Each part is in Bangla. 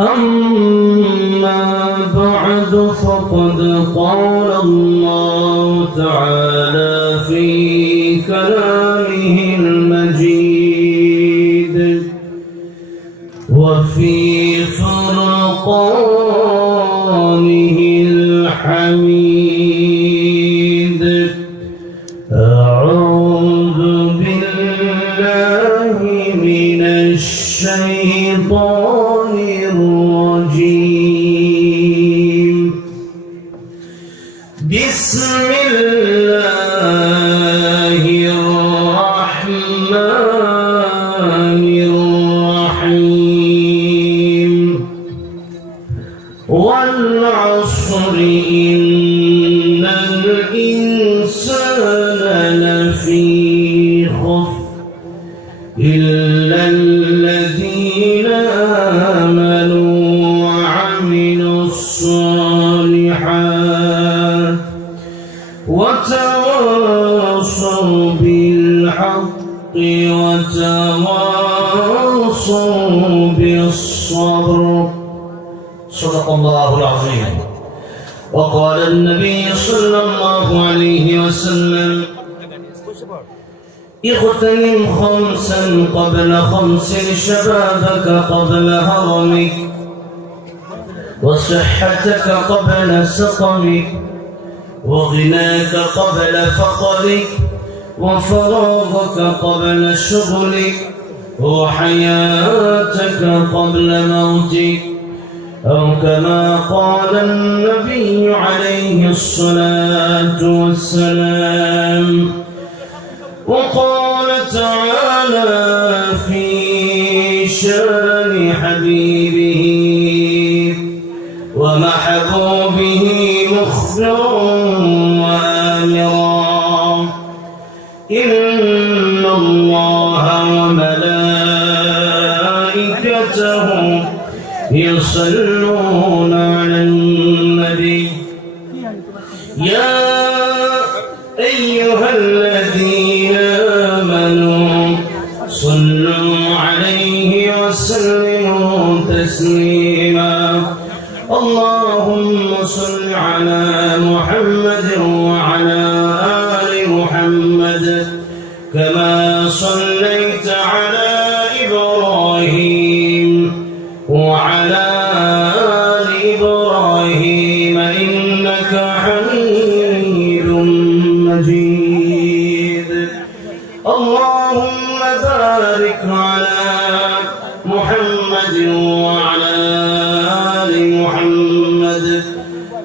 أما بعد فقد قال الله تعالى في كلامه المجيد وفي فرقانه الرجيم. بسم الله الرحمن الرحيم. والعصر إن الإنسان صدق الله العظيم. وقال النبي صلى الله عليه وسلم اغتنم خمسا قبل خمس شبابك قبل هرمك وصحتك قبل سقمك وغناك قبل فقرك وفراغك قبل شغلك وحياتك قبل موتك. أو كما قال النبي عليه الصلاة والسلام وقال تعالى في شأن حبيبه ومحبوبه مخبرا وآمرا إن الله وملائكته يصلون اللهم صل على محمد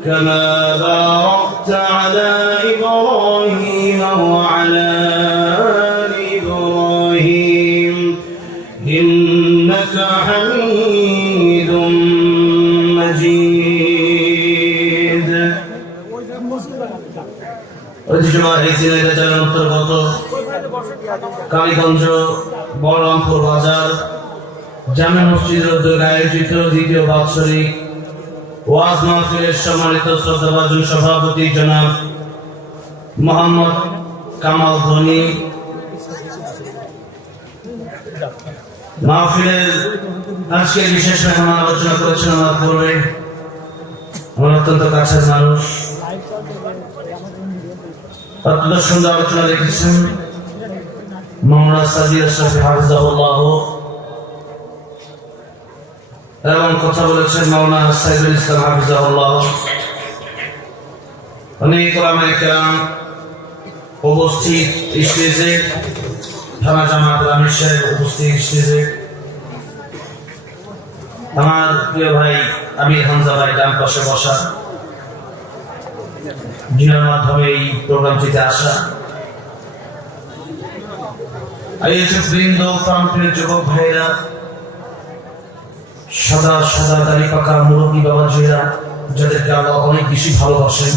كما باركت على إبراهيم وعلى آل إبراهيم إنك حميد مجيد ঐতিহ্যবাহী সিলেটের জেলার অন্তর্গত কালীগঞ্জ বলরামপুর বাজার জামে মসজিদের উদ্যোগে আয়োজিত দ্বিতীয় বাৎসরিক ওয়াজ মাহফিলের সম্মানিত শ্রদ্ধাভাজন সভাপতি জনাব মোহাম্মদ কামাল ধনী। মাহফিলের আজকে বিশেষ মেহমান আলোচনা করেছেন আমার পূর্বে। আমার অত্যন্ত কাছের মানুষ। অত্যন্ত সুন্দর আলোচনা রেখেছেন মামলা সাজিয়া শাফি হাফিজাহুল্লাহ। এবং কথা বলেছেন মাওলানা সাইদুল ইসলাম হাফিজাহুল্লাহ। অনেক ওলামায়ে কেরাম উপস্থিত স্টেজে, থানা জামাত আমির সাহেব উপস্থিত স্টেজে। আমার প্রিয় ভাই আমির হামজা ভাই ডান পাশে বসা। যিনার মাধ্যমে এই প্রোগ্রামটিতে আসা। আয়োজক বৃন্দ প্রান্তের যুবক ভাইয়েরা সাদা সাদা দাড়ি পাকা মুরব্বী বাবাজিরা যাদেরকে আল্লাহ অনেক বেশি ভালোবাসেন।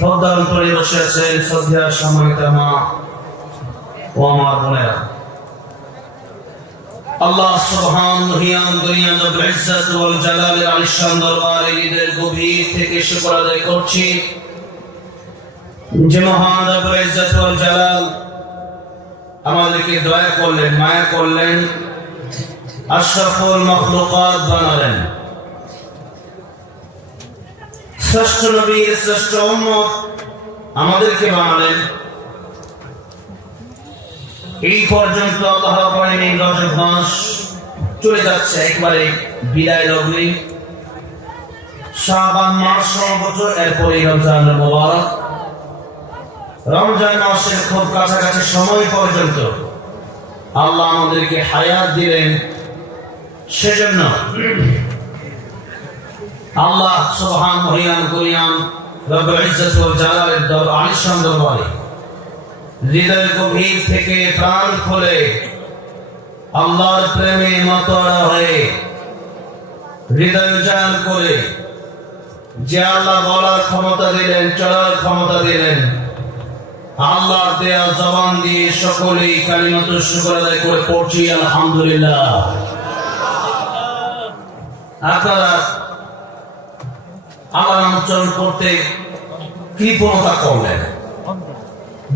পদ্মা অন্তরে বসে আছেন শ্রদ্ধা সম্মানিতা মা ও আমার বোনেরা। আল্লাহ সুবহানাহু হিয়ান দুনিয়া ইজ্জত ওয়াল আলিশান দরবারে ঈদের গভীর থেকে শুকর আদায় করছি। যে মহান রব্বুল ইজ্জত ওয়াল জালাল আমাদেরকে দয়া করলেন, মায়া করলেন আশরাফুল মখলুকাত বানালেন। শ্রেষ্ঠ নবী, শ্রেষ্ঠ উম্মত আমাদেরকে বানালেন। এই পর্যন্ত চলে যাচ্ছে একবারে বিদায় লগ্নে। শাবান মাস সর্বোচ্চ এরপরে রমজান মোবারক। রমজান মাসের খুব কাছাকাছি সময় পর্যন্ত আল্লাহ আমাদেরকে হায়াত দিলেন। সেজন্য আল্লাহ সুবহান মহিয়ান কুরিয়াম রব্বুল ইজ্জত ওয়াল জালালের দর আলিশান দরবারে হৃদয়ের গভীর থেকে প্রাণ খুলে আল্লাহর প্রেমে হয়ে হৃদয় করে যে আল্লাহ বলার ক্ষমতা দিলেন, চলার ক্ষমতা দিলেন, আল্লাহর দেয়া জবান দিয়ে সকলেই কালিমাত শুকর করে পড়ছি, আলহামদুলিল্লাহ। আপনারা নাম উচ্চারণ করতে কৃপণতা করলেন।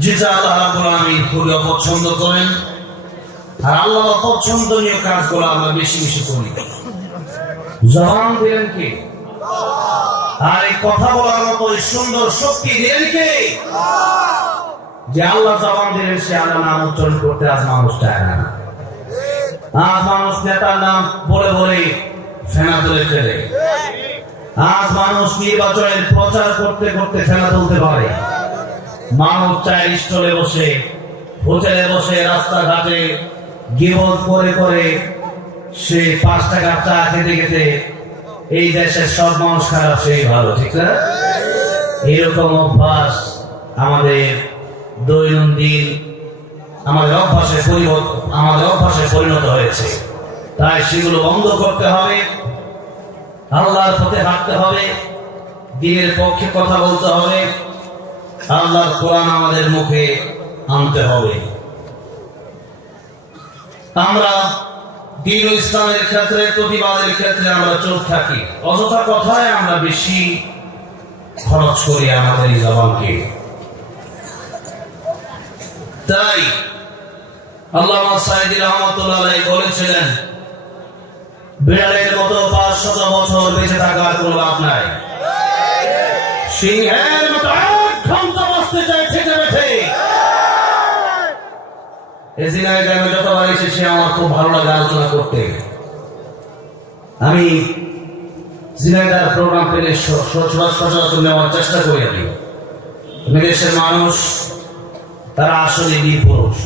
যেটা আল্লাহ আলামিন খুবই অপছন্দ করেন, আর আল্লাহ অপছন্দনীয় কাজগুলো আমরা বেশি বেশি করি। জবান দিলেন কে? আর এই কথা বলার মতো সুন্দর শক্তি দিলেন কে? যে আল্লাহ জবান দিলেন, সে আল্লাহ নাম উচ্চারণ করতে আজ মানুষ চায় না। আজ মানুষ নেতার নাম বলে বলে ফেনা তুলে ফেলে। আজ মানুষ নির্বাচনের প্রচার করতে করতে ফেনা তুলতে পারে। মানুষ চায় স্টলে বসে, হোটেলে বসে, রাস্তাঘাটে গিবত করে করে সে পাঁচ টাকার চা খেতে খেতে এই দেশের সব মানুষ খারাপ, সেই ভালো, ঠিক না? এরকম অভ্যাস আমাদের দৈনন্দিন, আমাদের অভ্যাসে পরিবর্তন আমাদের অভ্যাসে পরিণত হয়েছে। তাই সেগুলো বন্ধ করতে হবে। আল্লাহর পথে হাঁটতে হবে। দিনের পক্ষে কথা বলতে হবে। আল্লাহর কোরআন আমাদের মুখে আনতে হবে। আমরা দিন ইসলামের ক্ষেত্রে, প্রতিবাদের ক্ষেত্রে আমরা চোখ থাকি। অযথা কথায় আমরা বেশি খরচ করি আমাদের জবানকে। তাই আল্লাহ সাইদি রহমতুল্লাহ বলেছিলেন বিড়ালের মতো পাঁচ শত বছর বেঁচে থাকার কোনো লাভ নাই। সিংহের মতো এসেছি আমার খুব ভালো লাগে আলোচনা করতে। আমি জিনাইদার প্রোগ্রাম পেলে নেওয়ার চেষ্টা করি আমি। আমি মানুষ, তারা আসলে বীর পুরুষ।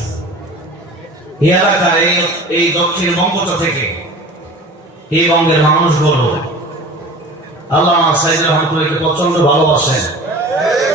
এই এলাকার এই দক্ষিণ বঙ্গচ থেকে এই বঙ্গের মানুষগুলো আল্লাহ আমার সাইদ রহমতুল্লাহকে প্রচণ্ড ভালোবাসেন।